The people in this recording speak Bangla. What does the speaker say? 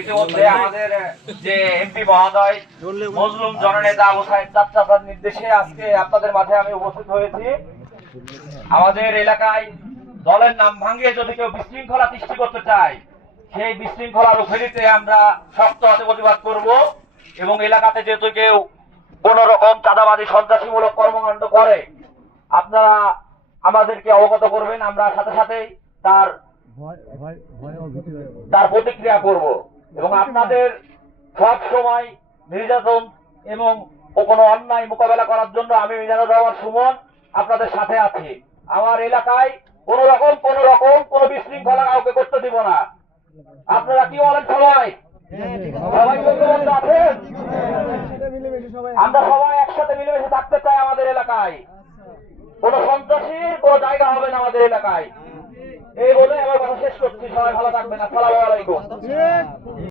ইতিমধ্যে আমাদের যে এমপি মহোদয় মজলুম জননেতা আবু সাইদ চাচার নির্দেশে আজকে আপনাদের মাঝে আমি উপস্থিত হয়েছি। আমাদের এলাকায় দলের নাম ভাঙিয়ে যদি কেউ বিশৃঙ্খলা সৃষ্টি করতে চায়, সেই বিশৃঙ্খলা রুখে দিতে আমরা শক্ত হাতে প্রতিবাদ করব। এবং এলাকাতে যেহেতু কেউ কোন রকম চাঁদাবাদী সন্ত্রাসীমূলক কর্মকাণ্ড করে, আপনারা আমাদেরকে অবগত করবেন, আমরা সাথে সাথে তার প্রতিক্রিয়া করব। এবং আপনাদের সব সময় নির্যাতন এবং কোনো অন্যায় মোকাবেলা করার জন্য আমি মিজানুর রহমান সুমন আপনাদের সাথে আছি। আমার এলাকায় কোন রকম কোন বিশৃঙ্খলা কাউকে করতে দিব না। আপনারা কি বলেন? সবাই আছেন? আমরা সবাই একসাথে মিলেমিশে থাকতে চাই। আমাদের এলাকায় কোন সন্ত্রাসীর কোন জায়গা হবে না আমাদের এলাকায়। এই বলে আমার কথা শেষ করছি। সবাই ভালো থাকবেন। আসসালামু আলাইকুম।